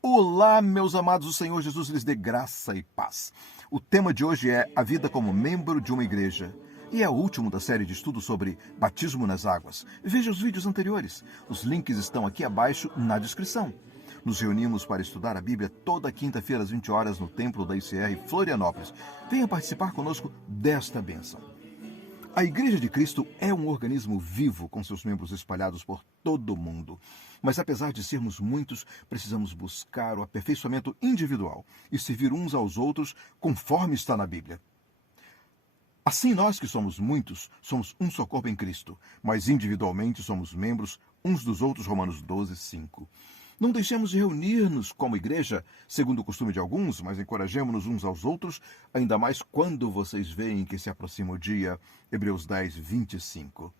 Olá, meus amados, o Senhor Jesus lhes dê graça e paz. O tema de hoje é a vida como membro de uma igreja. E é o último da série de estudos sobre batismo nas águas. Veja os vídeos anteriores. Os links estão aqui abaixo na descrição. Nos reunimos para estudar a Bíblia toda quinta-feira às 20 horas no Templo da ICR Florianópolis. Venha participar conosco desta bênção. A Igreja de Cristo é um organismo vivo com seus membros espalhados por todo o mundo. Mas apesar de sermos muitos, precisamos buscar o aperfeiçoamento individual e servir uns aos outros conforme está na Bíblia. Assim, nós que somos muitos, somos um só corpo em Cristo, mas individualmente somos membros uns dos outros, Romanos 12, 5. Não deixemos de reunir-nos como igreja, segundo o costume de alguns, mas encorajemo-nos uns aos outros, ainda mais quando vocês veem que se aproxima o dia, Hebreus 10, 25.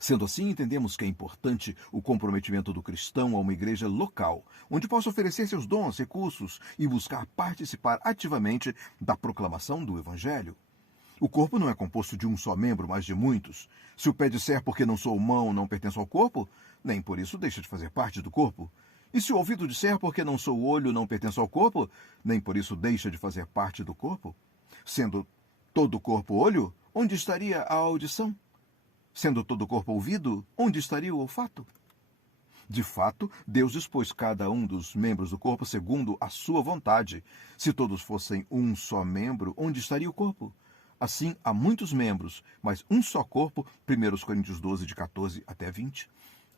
Sendo assim, entendemos que é importante o comprometimento do cristão a uma igreja local, onde possa oferecer seus dons, recursos e buscar participar ativamente da proclamação do Evangelho. O corpo não é composto de um só membro, mas de muitos. Se o pé disser porque não sou mão, não pertenço ao corpo, nem por isso deixa de fazer parte do corpo. E se o ouvido disser porque não sou olho, não pertenço ao corpo, nem por isso deixa de fazer parte do corpo. Sendo todo o corpo olho, onde estaria a audição? Sendo todo o corpo ouvido, onde estaria o olfato? De fato, Deus dispôs cada um dos membros do corpo segundo a sua vontade. Se todos fossem um só membro, onde estaria o corpo? Assim, há muitos membros, mas um só corpo, 1 Coríntios 12, de 14 até 20.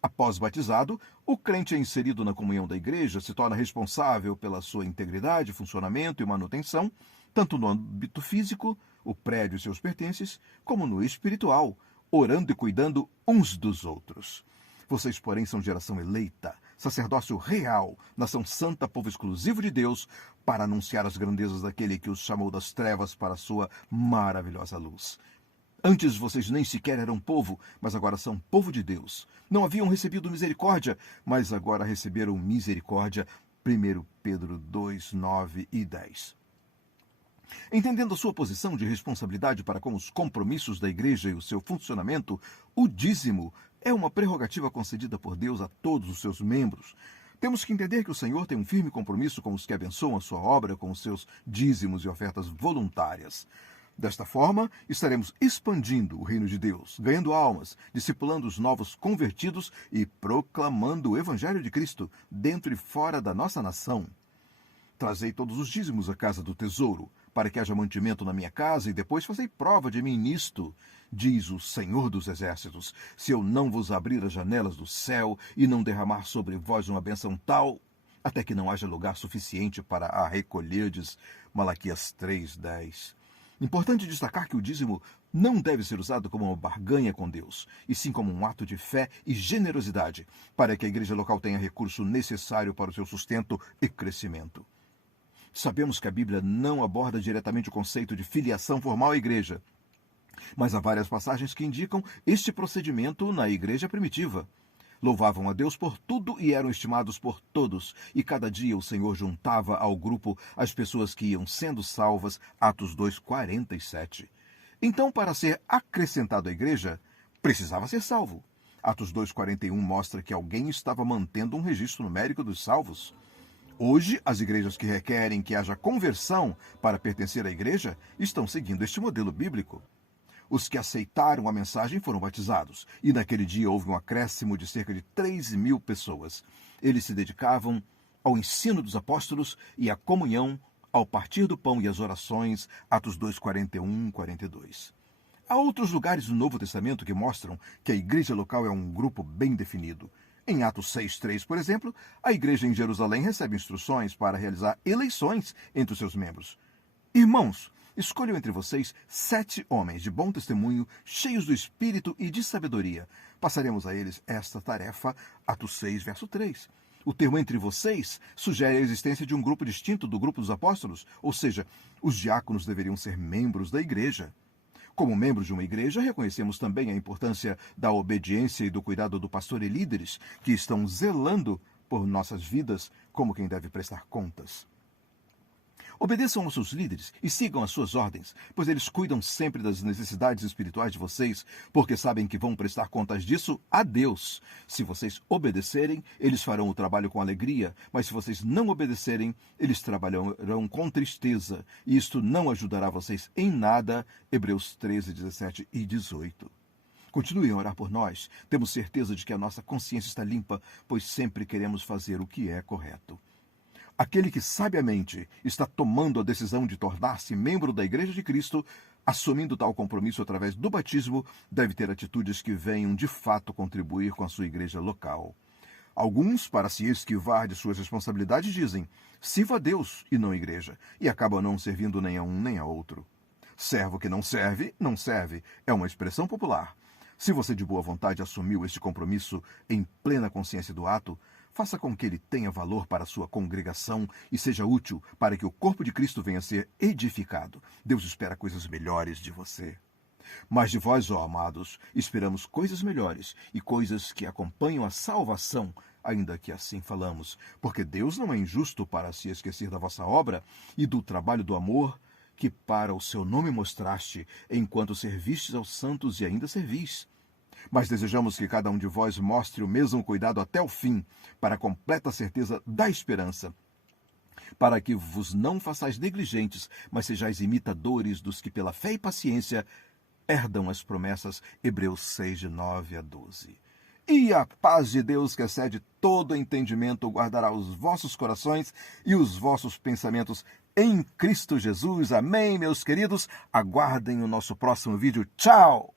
Após batizado, o crente é inserido na comunhão da igreja, se torna responsável pela sua integridade, funcionamento e manutenção, tanto no âmbito físico, o prédio e seus pertences, como no espiritual, orando e cuidando uns dos outros. Vocês, porém, são geração eleita, sacerdócio real, nação santa, povo exclusivo de Deus, para anunciar as grandezas daquele que os chamou das trevas para a sua maravilhosa luz. Antes vocês nem sequer eram povo, mas agora são povo de Deus. Não haviam recebido misericórdia, mas agora receberam misericórdia. 1 Pedro 2, 9 e 10. Entendendo a sua posição de responsabilidade para com os compromissos da igreja e o seu funcionamento, o dízimo é uma prerrogativa concedida por Deus a todos os seus membros. Temos que entender que o Senhor tem um firme compromisso com os que abençoam a sua obra com os seus dízimos e ofertas voluntárias. Desta forma, estaremos expandindo o reino de Deus, ganhando almas, discipulando os novos convertidos e proclamando o Evangelho de Cristo dentro e fora da nossa nação. Trazei todos os dízimos à casa do tesouro, para que haja mantimento na minha casa, e depois fazei prova de mim nisto, diz o Senhor dos Exércitos, se eu não vos abrir as janelas do céu e não derramar sobre vós uma bênção tal, até que não haja lugar suficiente para a recolherdes. Malaquias 3:10. Importante destacar que o dízimo não deve ser usado como uma barganha com Deus, e sim como um ato de fé e generosidade, para que a igreja local tenha recurso necessário para o seu sustento e crescimento. Sabemos que a Bíblia não aborda diretamente o conceito de filiação formal à igreja, mas há várias passagens que indicam este procedimento na igreja primitiva. Louvavam a Deus por tudo e eram estimados por todos, e cada dia o Senhor juntava ao grupo as pessoas que iam sendo salvas, Atos 2:47. Então, para ser acrescentado à igreja, precisava ser salvo. Atos 2:41 mostra que alguém estava mantendo um registro numérico dos salvos. Hoje, as igrejas que requerem que haja conversão para pertencer à igreja estão seguindo este modelo bíblico. Os que aceitaram a mensagem foram batizados, e naquele dia houve um acréscimo de cerca de 3.000 pessoas. Eles se dedicavam ao ensino dos apóstolos e à comunhão, ao partir do pão e às orações, Atos 2:41, 42. Há outros lugares do Novo Testamento que mostram que a igreja local é um grupo bem definido. Em Atos 6:3, por exemplo, a igreja em Jerusalém recebe instruções para realizar eleições entre os seus membros. Irmãos, escolham entre vocês 7 homens de bom testemunho, cheios do Espírito e de sabedoria. Passaremos a eles esta tarefa, Atos 6, verso 3. O termo entre vocês sugere a existência de um grupo distinto do grupo dos apóstolos, ou seja, os diáconos deveriam ser membros da igreja. Como membros de uma igreja, reconhecemos também a importância da obediência e do cuidado do pastor e líderes que estão zelando por nossas vidas como quem deve prestar contas. Obedeçam aos seus líderes e sigam as suas ordens, pois eles cuidam sempre das necessidades espirituais de vocês, porque sabem que vão prestar contas disso a Deus. Se vocês obedecerem, eles farão o trabalho com alegria, mas se vocês não obedecerem, eles trabalharão com tristeza, e isto não ajudará vocês em nada. Hebreus 13, 17 e 18. Continuem a orar por nós. Temos certeza de que a nossa consciência está limpa, pois sempre queremos fazer o que é correto. Aquele que sabiamente está tomando a decisão de tornar-se membro da Igreja de Cristo, assumindo tal compromisso através do batismo, deve ter atitudes que venham de fato contribuir com a sua igreja local. Alguns, para se esquivar de suas responsabilidades, dizem: sirva a Deus e não a igreja, e acabam não servindo nem a um nem a outro. Servo que não serve, não serve, é uma expressão popular. Se você de boa vontade assumiu este compromisso em plena consciência do ato, faça com que ele tenha valor para a sua congregação e seja útil para que o corpo de Cristo venha a ser edificado. Deus espera coisas melhores de você. Mas de vós, ó amados, esperamos coisas melhores e coisas que acompanham a salvação, ainda que assim falamos, porque Deus não é injusto para se esquecer da vossa obra e do trabalho do amor que para o seu nome mostraste, enquanto servistes aos santos e ainda servis. Mas desejamos que cada um de vós mostre o mesmo cuidado até o fim, para a completa certeza da esperança, para que vos não façais negligentes, mas sejais imitadores dos que pela fé e paciência herdam as promessas. Hebreus 6, de 9 a 12. E a paz de Deus, que excede todo entendimento, guardará os vossos corações e os vossos pensamentos em Cristo Jesus. Amém, meus queridos. Aguardem o nosso próximo vídeo. Tchau!